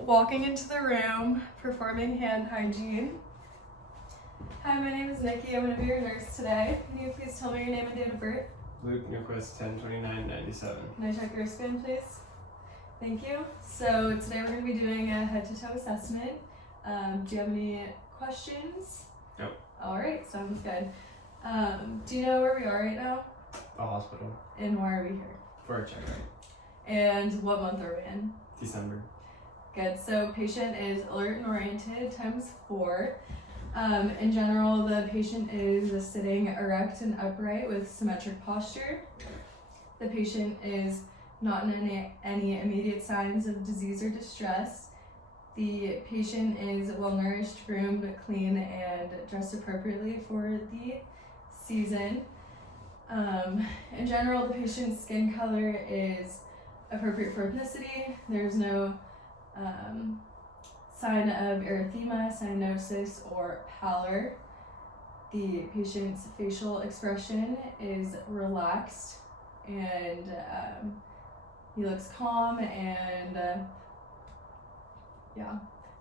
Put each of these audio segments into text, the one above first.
walking into the room, performing hand hygiene. Hi, my name is Nikki. I'm going to be your nurse today. Can you please tell me your name and date of birth? Luke Newquist, 10/29/97. Can I check your wristband, please? Thank you. So today we're going to be doing a head-to-toe assessment. Do you have any questions? No. All right, sounds good. Do you know where we are right now? A hospital. And why are we here? For a checkup. And what month are we in? December. Good. So patient is alert and oriented times 4. In general, the patient is sitting erect and upright with symmetric posture. The patient is not in any immediate signs of disease or distress. The patient is well nourished, groomed, clean, and dressed appropriately for the season. In general, the patient's skin color is appropriate for ethnicity. There's no sign of erythema, cyanosis, or pallor. The patient's facial expression is relaxed, and he looks calm, and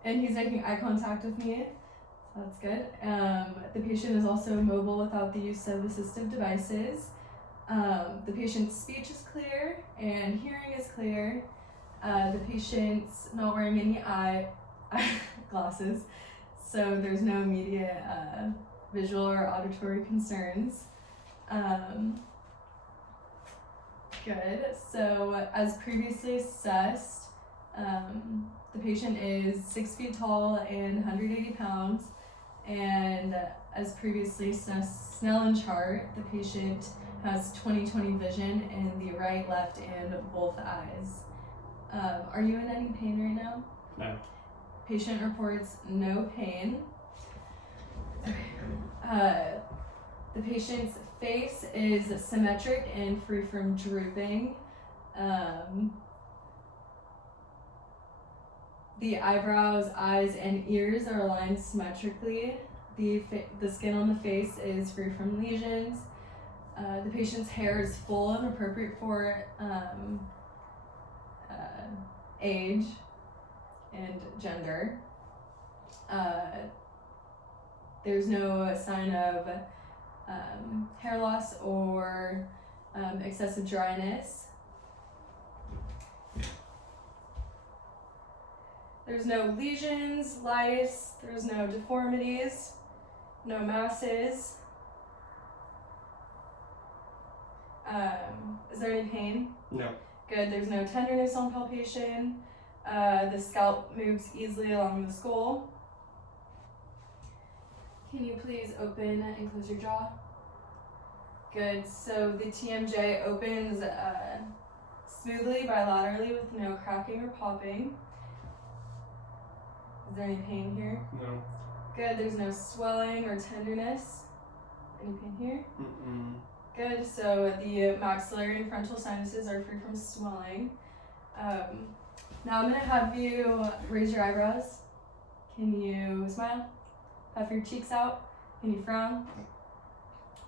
and he's making eye contact with me, so that's good. The patient is also mobile without the use of assistive devices. The patient's speech is clear and hearing is clear. The patient's not wearing any eye glasses, so there's no immediate visual or auditory concerns. Good. So as previously assessed, the patient is 6 feet tall and 180 pounds, and as previously assessed, Snellen chart, the patient has 20/20 vision in the right, left, and both eyes. Are you in any pain right now? No. Patient reports no pain. The patient's face is symmetric and free from drooping. The eyebrows, eyes, and ears are aligned symmetrically. The skin on the face is free from lesions. The patient's hair is full and appropriate for age and gender. There's no sign of hair loss or excessive dryness. There's no lesions, lice, there's no deformities, no masses. Is there any pain? No. Good, there's no tenderness on palpation. The scalp moves easily along the skull. Can you please open and close your jaw? Good, so the TMJ opens smoothly bilaterally with no cracking or popping. Is there any pain here? No. Good, there's no swelling or tenderness. Any pain here? Mm-mm. Good, so the maxillary and frontal sinuses are free from swelling. Now I'm gonna have you raise your eyebrows. Can you smile? Puff your cheeks out. Can you frown?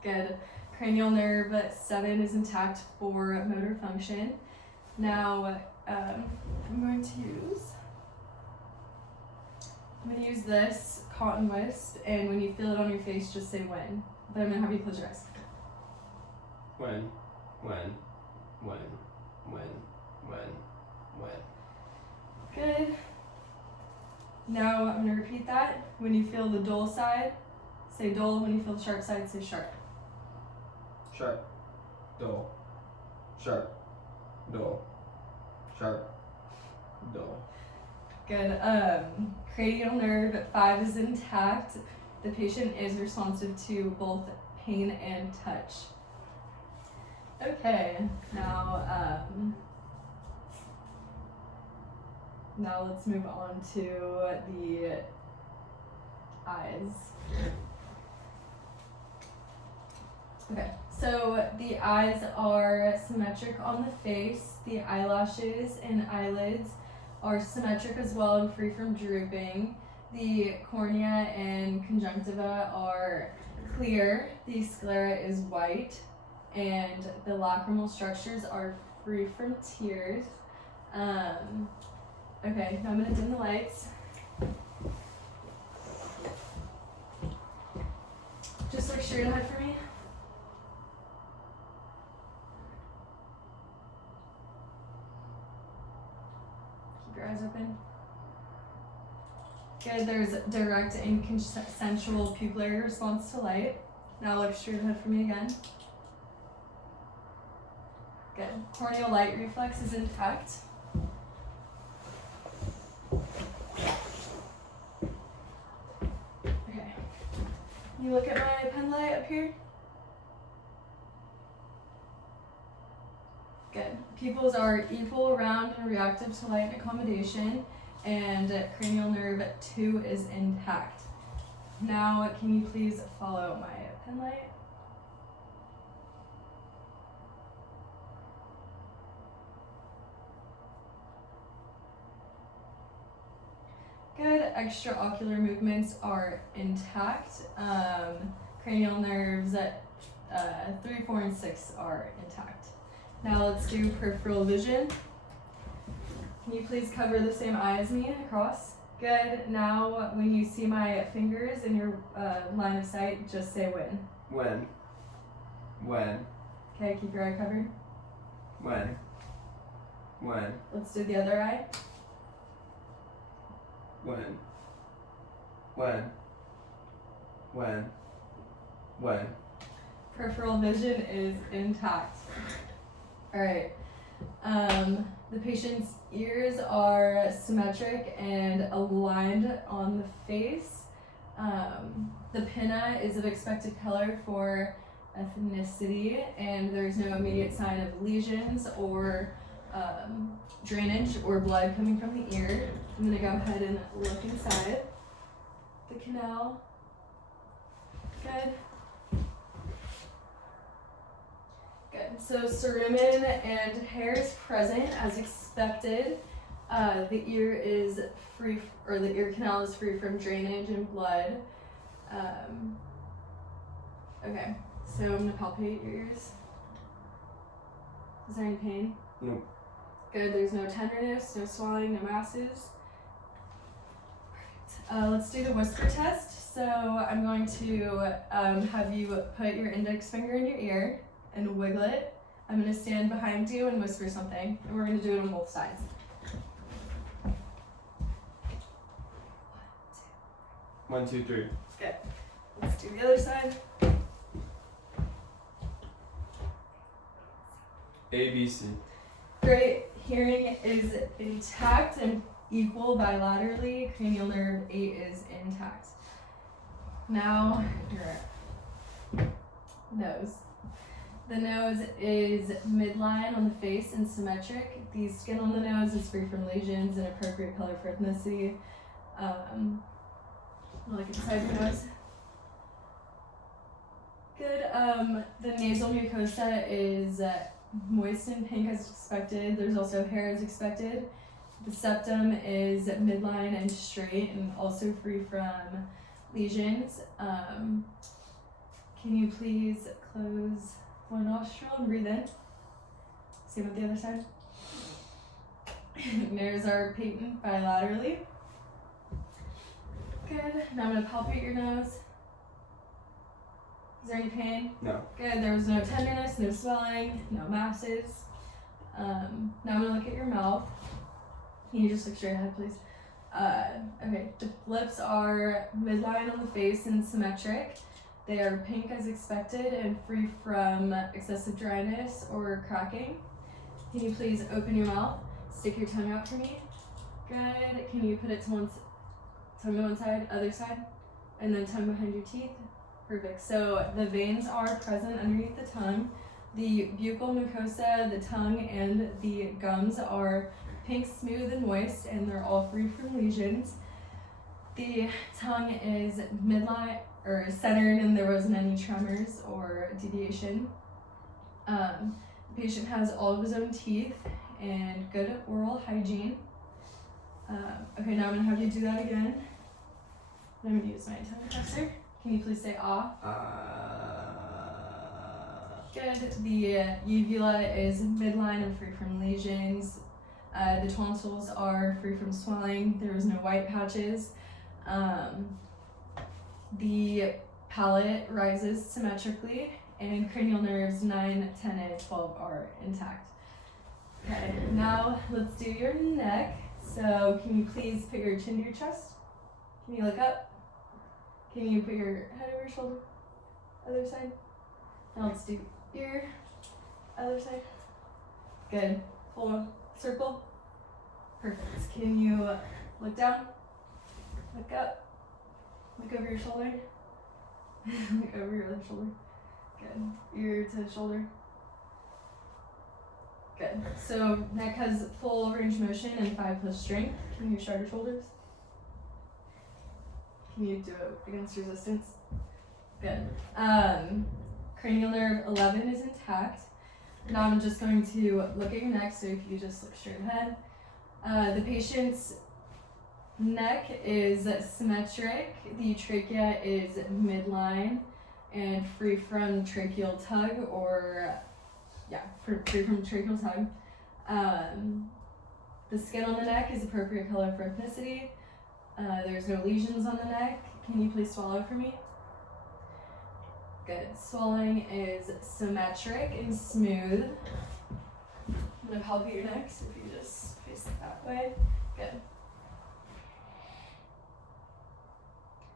Good. Cranial nerve 7 is intact for motor function. Now I'm going to use this cotton wisp, and when you feel it on your face, just say when. But I'm gonna have you close your eyes. When. Good. Now I'm going to repeat that. When you feel the dull side, say dull. When you feel the sharp side, say sharp. Sharp. Dull. Sharp. Dull. Sharp. Dull. Good. Cranial nerve 5 is intact. The patient is responsive to both pain and touch. Okay, now let's move on to the eyes. Okay, so the eyes are symmetric on the face. The eyelashes and eyelids are symmetric as well and free from drooping. The cornea and conjunctiva are clear. The sclera is white, and the lacrimal structures are free from tears. Okay, now I'm gonna dim the lights. Just look straight ahead for me. Keep your eyes open. Good, there's direct and consensual pupillary response to light. Now look straight ahead for me again. Good. Corneal light reflex is intact. Okay. You look at my pen light up here. Good. Pupils are equal, round, and reactive to light and accommodation, and cranial nerve 2 is intact. Now, can you please follow my pen light? Good. Extraocular movements are intact. Cranial nerves 3, 4, and 6 are intact. Now let's do peripheral vision. Can you please cover the same eye as me across? Good. Now when you see my fingers in your line of sight, just say when. When. When. Okay, keep your eye covered. When. When. Let's do the other eye. When. When. When. When. Peripheral vision is intact. Alright. The patient's ears are symmetric and aligned on the face. The pinna is of expected color for ethnicity, and there's no immediate sign of lesions or drainage or blood coming from the ear. I'm going to go ahead and look inside the canal. Good. Good. So cerumen and hair is present as expected. The ear is free, or the ear canal is free from drainage and blood. Okay, so I'm gonna palpate your ears. Is there any pain? No. Good. There's no tenderness, no swelling, no masses. Perfect. Let's do the whisper test. So I'm going to have you put your index finger in your ear and wiggle it. I'm going to stand behind you and whisper something, and we're going to do it on both sides. 1, 2, 3. Good. Let's do the other side. A, B, C. Great. Hearing is intact and equal bilaterally. Cranial nerve 8 is intact. Now, your nose. The nose is midline on the face and symmetric. The skin on the nose is free from lesions and appropriate color for ethnicity. Look inside your nose. Good. The nasal mucosa is moist and pink as expected. There's also hair as expected. The septum is midline and straight and also free from lesions. Can you please close one nostril and breathe in? Same with the other side. Nares are patent bilaterally. Good. Now I'm going to palpate your nose. Is there any pain? No. Good. There was no tenderness, no swelling, no masses. Now I'm going to look at your mouth. Can you just look straight ahead, please? Okay. The lips are midline on the face and symmetric. They are pink as expected and free from excessive dryness or cracking. Can you please open your mouth? Stick your tongue out for me. Good. Can you put it to tongue to one side, other side, and then tongue behind your teeth? Perfect. So the veins are present underneath the tongue. The buccal mucosa, the tongue, and the gums are pink, smooth, and moist, and they're all free from lesions. The tongue is midline or centered, and there wasn't any tremors or deviation. The patient has all of his own teeth and good oral hygiene. Okay, now I'm gonna have you do that again. I'm gonna use my tongue depressor. Can you please say ah? Good. The uvula is midline and free from lesions. The tonsils are free from swelling. There is no white patches. The palate rises symmetrically, and cranial nerves 9, 10, and 12 are intact. Okay, now let's do your neck. So can you please put your chin to your chest? Can you look up? Can you put your head over your shoulder? Other side. Now let's do your other side. Good. Full circle. Perfect. Can you look down? Look up. Look over your shoulder. Look over your other shoulder. Good. Ear to shoulder. Good. So neck has full range of motion and 5+ strength. Can you shrug your shoulders? Can you do it against resistance? Good. Cranial nerve 11 is intact. Now I'm just going to look at your neck, so if you just look straight ahead. The patient's neck is symmetric. The trachea is midline and free from tracheal tug free from tracheal tug. The skin on the neck is appropriate color for ethnicity. There's no lesions on the neck. Can you please swallow for me? Good. Swallowing is symmetric and smooth. I'm going to palpate your neck, so if you just face it that way. Good.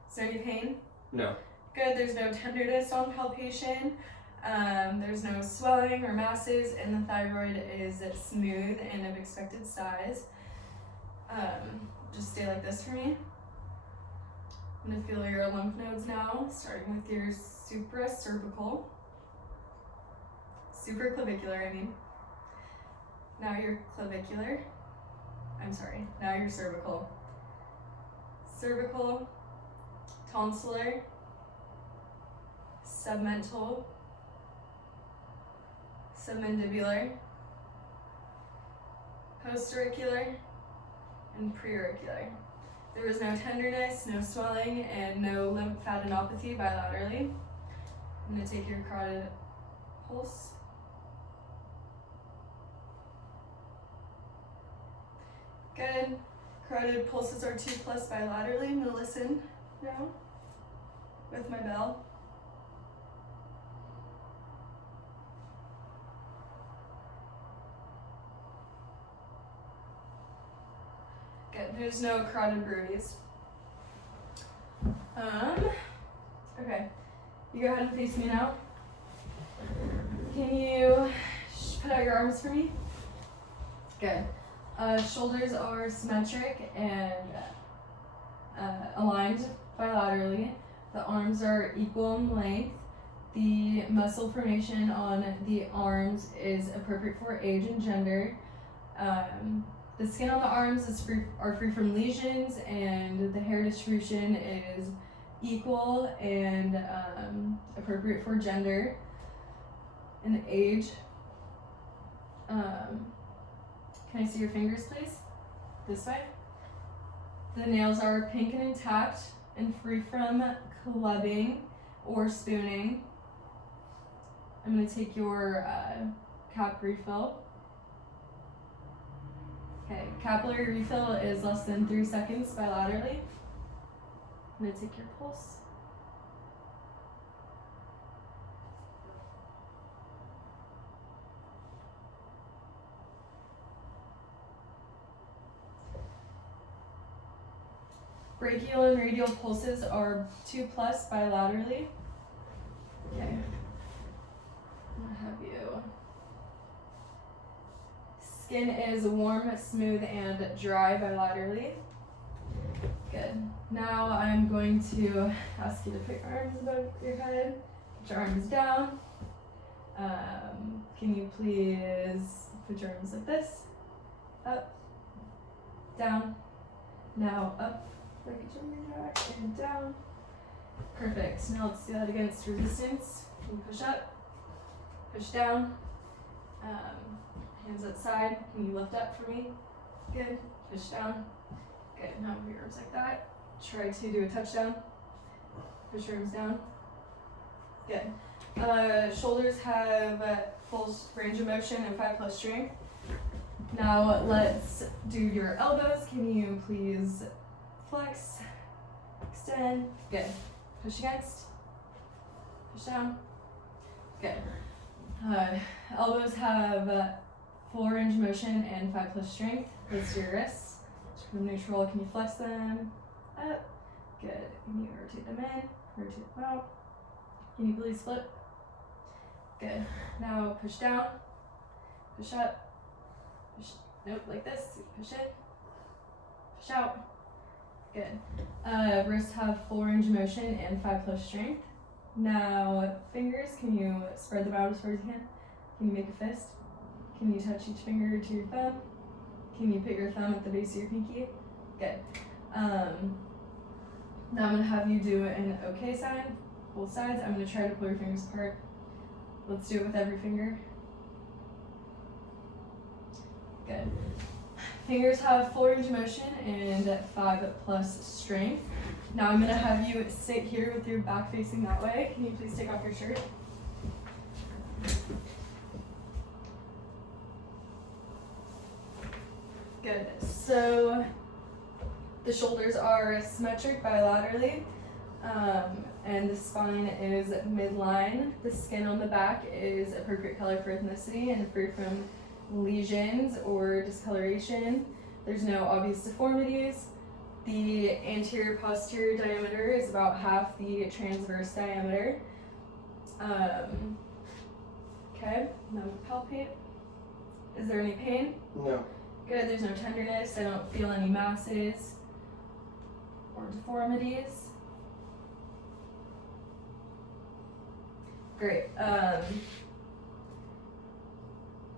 Is there any pain? No. Good. There's no tenderness on palpation. There's no swelling or masses, and the thyroid is smooth and of expected size. Just stay like this for me. I'm going to feel your lymph nodes now, starting with your supracervical. Supraclavicular, I mean. Now your clavicular. Now your cervical. Cervical, tonsillar, submental, submandibular, postauricular, and preauricular. There was no tenderness, no swelling, and no lymphadenopathy bilaterally. I'm going to take your carotid pulse. Good. Carotid pulses are 2+ bilaterally. I'm going to listen now with my bell. Good. There's no carotid bruise. Okay. You go ahead and face me now. Can you put out your arms for me? Good. Shoulders are symmetric and aligned bilaterally. The arms are equal in length. The muscle formation on the arms is appropriate for age and gender. The skin on the arms are free from lesions, and the hair distribution is equal and appropriate for gender and age. Can I see your fingers, please? This way. The nails are pink and intact and free from clubbing or spooning. I'm going to take your cap refill. Okay, capillary refill is less than 3 seconds bilaterally. I'm going to take your pulse. Brachial and radial pulses are 2+ bilaterally. Okay. I'm going to have you. Skin is warm, smooth, and dry bilaterally. Good. Now I'm going to ask you to put your arms above your head, put your arms down. Can you please put your arms like this? Up, down, now up, like a jumping jack, and down. Perfect. Now let's do that against resistance. Can you push up, push down, hands outside. Can you lift up for me? Good. Push down. Good. Now move your arms like that. Try to do a touchdown. Push your arms down. Good. Shoulders have full range of motion and 5+ strength. Now let's do your elbows. Can you please flex, extend? Good. Push against, push down. Good. Elbows have full range of motion and 5+ strength. Let's do your wrists. Just put them neutral. Can you flex them up? Good. Can you rotate them in? Rotate them out. Can you please flip? Good. Now push down, push up, push, nope, like this. Push in, push out. Good. Wrists have full range of motion and 5+ strength. Now fingers, can you spread them out as far as you can? Can you make a fist? Can you touch each finger to your thumb? Can you put your thumb at the base of your pinky? Good. Now I'm going to have you do an okay sign, both sides. I'm going to try to pull your fingers apart. Let's do it with every finger. Good. Fingers have full range of motion and 5+ strength. Now I'm going to have you sit here with your back facing that way. Can you please take off your shirt? Good. So the shoulders are symmetric bilaterally, and the spine is midline. The skin on the back is appropriate color for ethnicity and free from lesions or discoloration. There's no obvious deformities. The anterior posterior diameter is about half the transverse diameter. Okay, now palpate. Is there any pain? No. Good, there's no tenderness. I don't feel any masses or deformities. Great.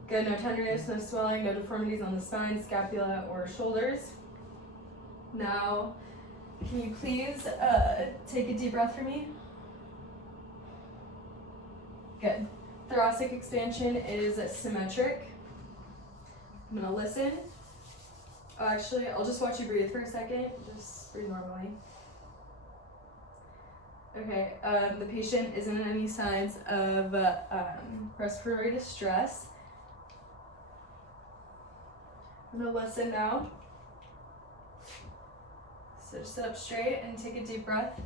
Good, no tenderness, no swelling, no deformities on the spine, scapula, or shoulders. Now, can you please take a deep breath for me? Good. Thoracic expansion is symmetric. I'm gonna listen. Oh, actually, I'll just watch you breathe for a second. Just breathe normally. Okay, the patient isn't in any signs of respiratory distress. I'm gonna listen now. So just sit up straight and take a deep breath.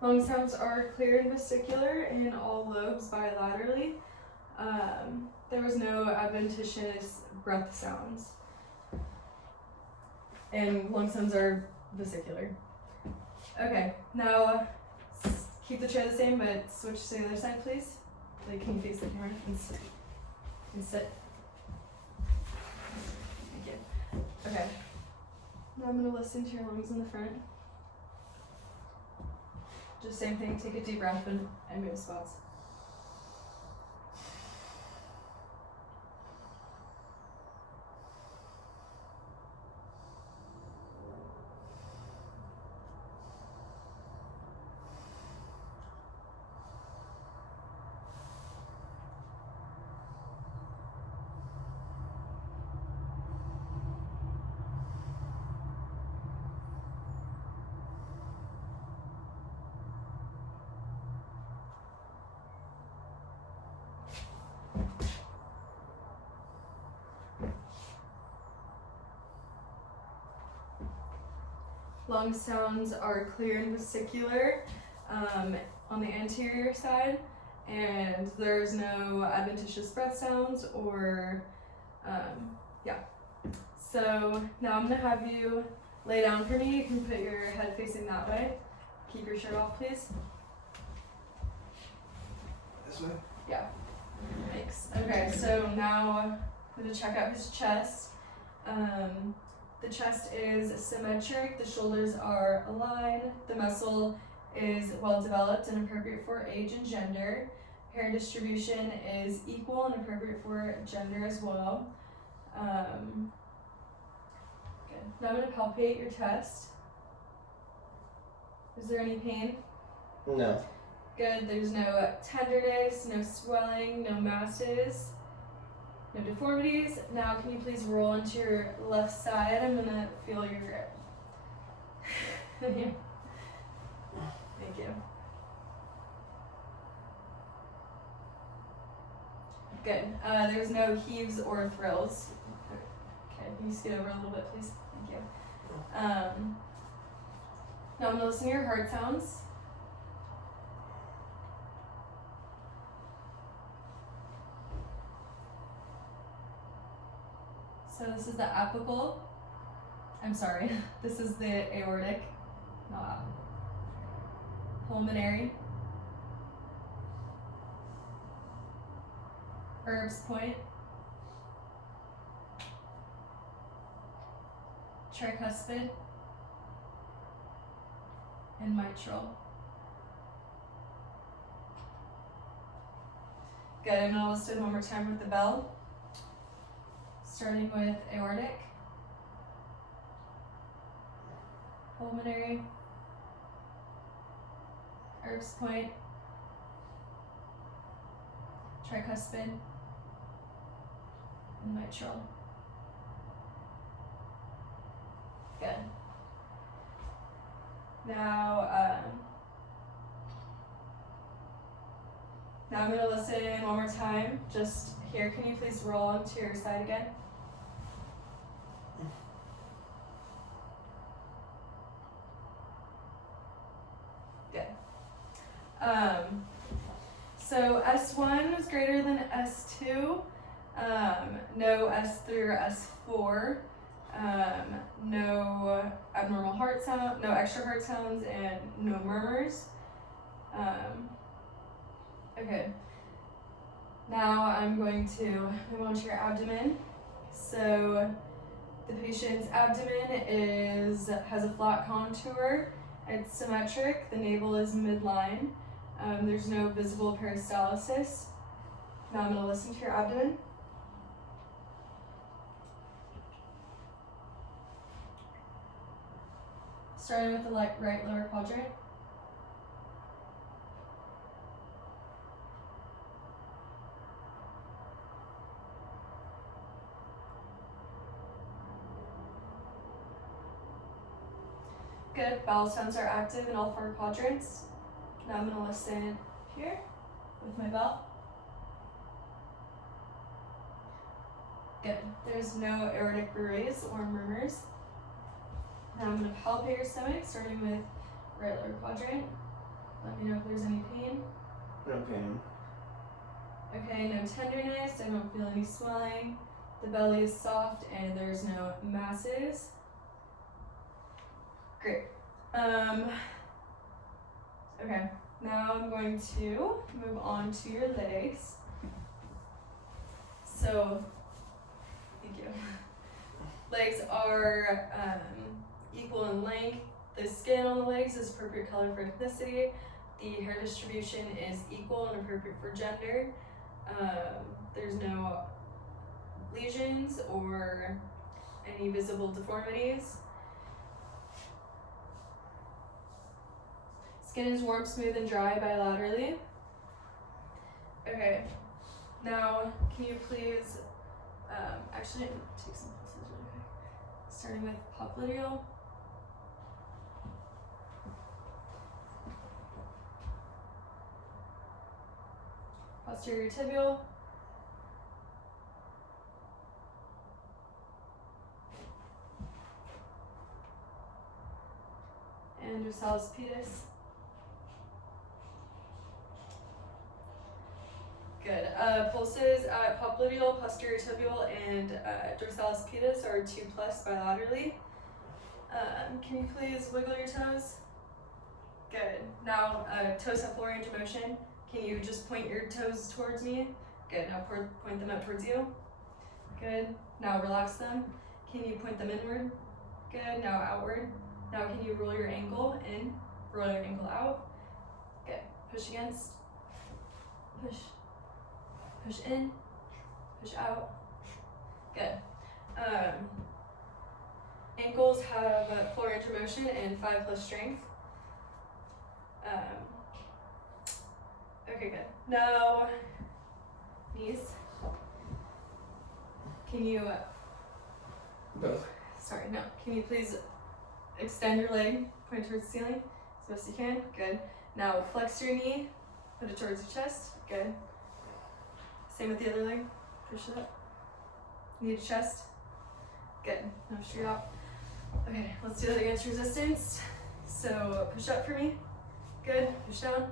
Lung sounds are clear and vesicular in all lobes bilaterally. There was no adventitious breath sounds. And lung sounds are vesicular. Okay, now keep the chair the same, but switch to the other side, please. Like, can you face the camera and sit? Thank you. Okay. Now I'm gonna listen to your lungs in the front. Just same thing, take a deep breath and move spots. Lung sounds are clear and vesicular on the anterior side, and there's no adventitious breath sounds or, So now I'm gonna have you lay down for me. You can put your head facing that way. Keep your shirt off, please. This way? Yeah. Thanks. Okay, so now I'm gonna check out his chest. The chest is symmetric, the shoulders are aligned, the muscle is well developed and appropriate for age and gender. Hair distribution is equal and appropriate for gender as well. Good. Now I'm going to palpate your chest. Is there any pain? No. Good. There's no tenderness, no swelling, no masses, no deformities. Now can you please roll onto your left side? I'm going to feel your grip. Thank you. Good. There's no heaves or thrills. Okay, can you scoot over a little bit, please? Thank you. Now I'm going to listen to your heart sounds. So this is the apical. I'm sorry, this is the aortic, not pulmonary. Herb's point. Tricuspid. And mitral. Good, I'm going to list it one more time with the bell. Starting with aortic, pulmonary, Herb's point, tricuspid, and mitral. Good. Now I'm going to listen one more time. Just here, can you please roll onto your side again? Good. So S1 is greater than S2. No S3 or S4. No abnormal heart sound, no extra heart sounds, and no murmurs. Okay. Now I'm going to move on to your abdomen. So the patient's abdomen has a flat contour. It's symmetric. The navel is midline. There's no visible peristalsis. Now I'm going to listen to your abdomen. Starting with the right lower quadrant. Good. Bowel sounds are active in all 4 quadrants. Now I'm going to listen here with my bell. Good. There's no aortic bruits or murmurs. Now I'm going to palpate your stomach, starting with right lower quadrant. Let me know if there's any pain. No pain. Okay, no tenderness. I don't feel any swelling. The belly is soft and there's no masses. Great. Okay, now I'm going to move on to your legs. So, thank you. Legs are equal in length. The skin on the legs is appropriate color for ethnicity. The hair distribution is equal and appropriate for gender. There's no lesions or any visible deformities. Skin is warm, smooth, and dry bilaterally. Okay, now can you please, actually take some pulses really quick. Starting with popliteal. Posterior tibial. And dorsalis pedis. Good. Pulses at popliteal, posterior tibial, and dorsalis pedis are 2+ bilaterally. Can you please wiggle your toes? Good. Now, toes have full range of motion. Can you just point your toes towards me? Good. Now point them up towards you. Good. Now relax them. Can you point them inward? Good. Now outward. Now can you roll your ankle in, roll your ankle out? push against, push, push in, push out. Good. Ankles have 4 range of motion and 5 plus strength. Okay, good. Now, knees. Can you, Both. sorry, no. Can you please extend your leg, point towards the ceiling as best you can? Good. Now, flex your knee, put it towards your chest. Good. Same with the other leg. Push it up. Knee to chest. Good. Now straight out. Okay, let's do that against resistance. So push up for me. Good. Push down.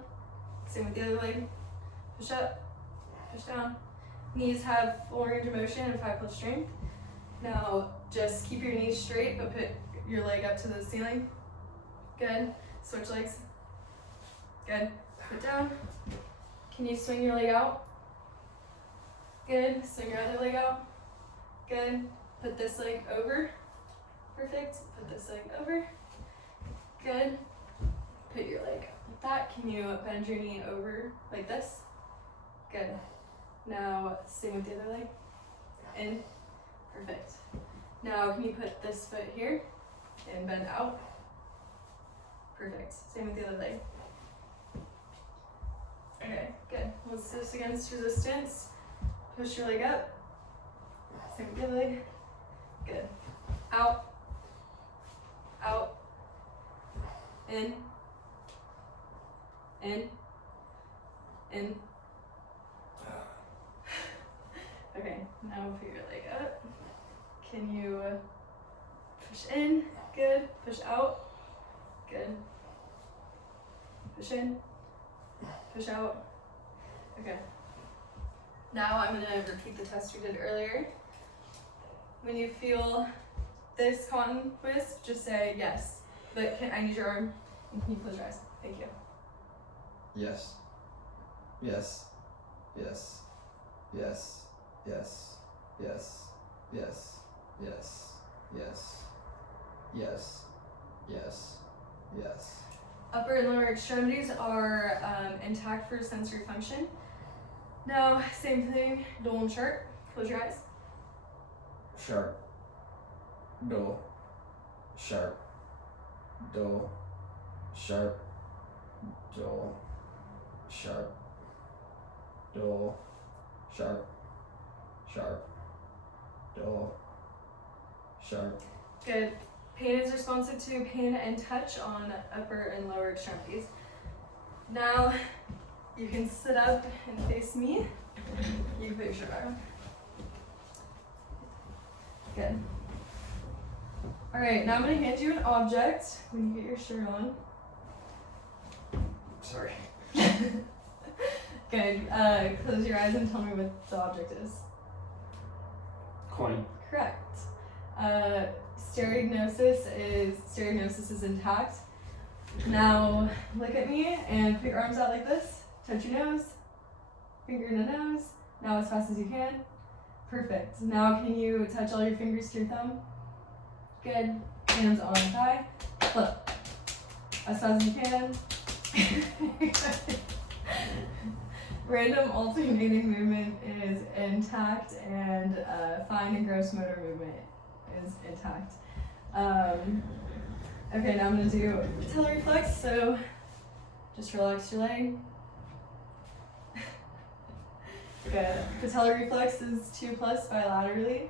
Same with the other leg. Push up. Push down. Knees have 4 range of motion and 5 plus strength. Now just keep your knees straight, but put your leg up to the ceiling. Good. Switch legs. Good. Put down. Can you swing your leg out? Good. Swing your other leg out. Good. Put this leg over. Perfect. Put this leg over. Good. Put your leg like that. Can you bend your knee over like this? Good. Now, same with the other leg. In. Perfect. Now, can you put this foot here and bend out? Perfect. Same with the other leg. Okay, good. Let's do this against resistance. Push your leg up. Same with the other leg. Good. Out. Out. In. In. In. Okay, now put your leg up. Can you push in? Good. Push out. Good. Push in. Push out. Okay. Now I'm gonna repeat the test we did earlier. When you feel this cotton wisp, just say yes. But I need your arm. And can you close your eyes? Thank you. Yes. Yes. Yes. Yes. Yes. Yes. Yes. Yes. Yes. Yes. Yes. Yes. Upper and lower extremities are intact for sensory function. Now, same thing, dull and sharp. Close your eyes. Sharp. Dull. Sharp. Dull. Sharp. Dull. Sharp. Dull. Sharp. Sharp. Dull. Sharp. Good. Pain is responsive to pain and touch on upper and lower extremities. Now, you can sit up and face me. You can put your shirt back on. Good. All right, now I'm gonna hand you an object when you get your shirt on. Sorry. Good. Close your eyes and tell me what the object is. Coin. Correct. Stereognosis is intact. Now look at me and put your arms out like this. Touch your nose. Finger in the nose. Now as fast as you can. Perfect. Now can you touch all your fingers to your thumb? Good. Hands on thigh. Flip. As fast as you can. Random alternating movement is intact, and fine and gross motor movement is intact. Okay, now I'm gonna do patellar reflex, so just relax your leg. Good. Patellar reflex is 2+ bilaterally,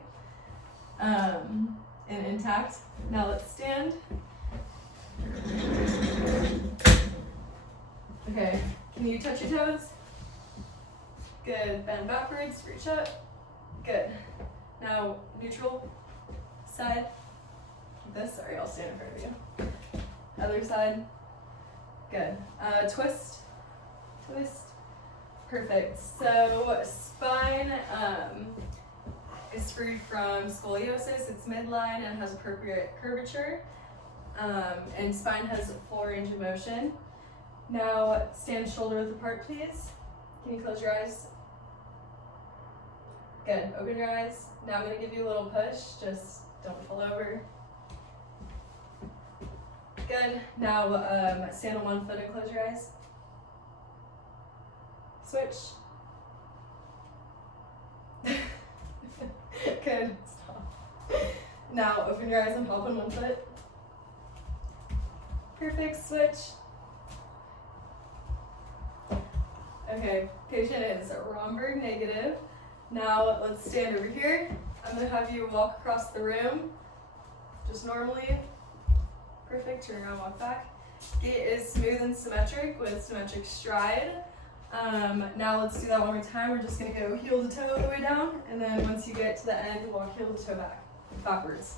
and intact. Now let's stand. Okay, can you touch your toes? Good. Bend backwards, reach up. Good. Now neutral side. Like this. Sorry, I'll stand in front of you. Other side. Good. Twist. Twist. Perfect. So spine is free from scoliosis. It's midline and has appropriate curvature. And spine has a full range of motion. Now stand shoulder width apart, please. Can you close your eyes? Good. Open your eyes. Now I'm going to give you a little push. Just don't fall over. Good. Now stand on one foot and close your eyes. Switch. Good. Stop. Now open your eyes and hop on one foot. Perfect. Switch. Okay, patient is Romberg negative. Now let's stand over here. I'm gonna have you walk across the room, just normally. Perfect, turn around, walk back. Gait is smooth and symmetric with symmetric stride. Now let's do that one more time. We're just gonna go heel to toe all the way down, and then once you get to the end, walk heel to toe backwards.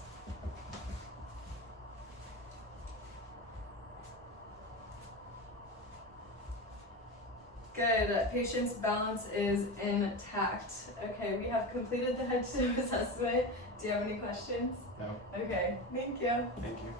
Good. Patient's balance is intact. Okay, we have completed the head to toe assessment. Do you have any questions? No. Okay, thank you. Thank you.